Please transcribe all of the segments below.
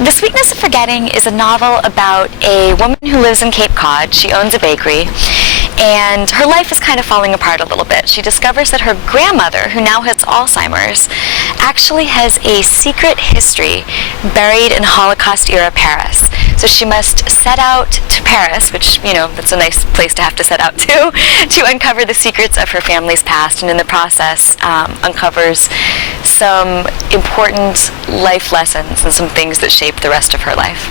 The Sweetness of Forgetting is a novel about a woman who lives in Cape Cod. She owns a bakery, and her life is kind of falling apart a little bit. She discovers that her grandmother, who now has Alzheimer's, actually has a secret history buried in Holocaust-era Paris. So she must set out to Paris, which, you know, that's a nice place to have to set out to uncover the secrets of her family's past, and in the process uncovers some important life lessons and some things that shape the rest of her life.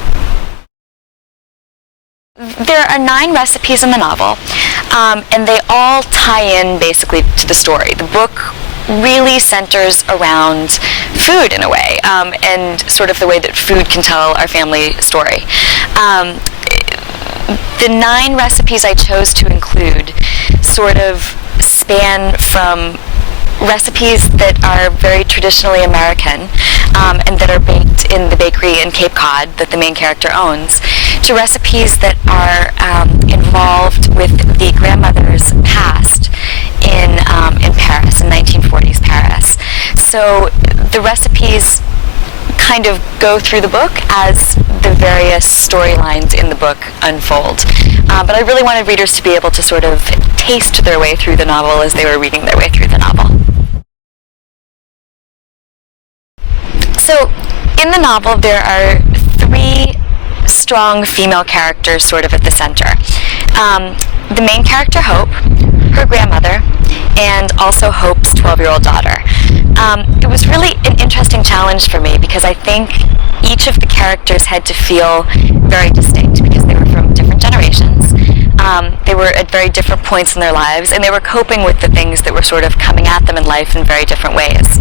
There are 9 recipes in the novel, and they all tie in basically to the story. The book really centers around food in a way, and sort of the way that food can tell our family story. The 9 recipes I chose to include sort of span from recipes that are very traditionally American and that are baked in the bakery in Cape Cod that the main character owns, to recipes that are involved with the grandmother's past in Paris, in 1940s Paris. So the recipes kind of go through the book as the various storylines in the book unfold. But I really wanted readers to be able to sort of taste their way through the novel as they were reading their way through the novel. So, in the novel, there are 3 strong female characters sort of at the center. The main character, Hope, her grandmother, and also Hope's 12-year-old daughter. It was really an interesting challenge for me because I think each of the characters had to feel very distinct because they were from different generations. They were at very different points in their lives, and they were coping with the things that were sort of coming at them in life in very different ways.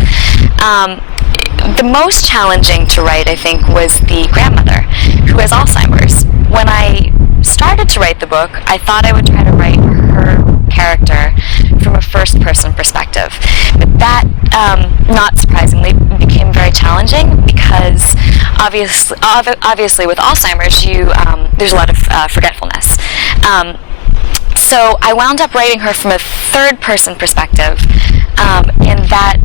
The most challenging to write, I think, was the grandmother, who has Alzheimer's. When I started to write the book, I thought I would try to write her character from a first-person perspective. But that, not surprisingly, became very challenging because obviously with Alzheimer's, there's a lot of forgetfulness. So I wound up writing her from a third-person perspective, and that,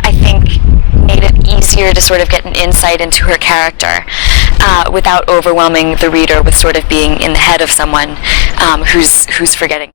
I think, made it easier to sort of get an insight into her character without overwhelming the reader with sort of being in the head of someone who's forgetting.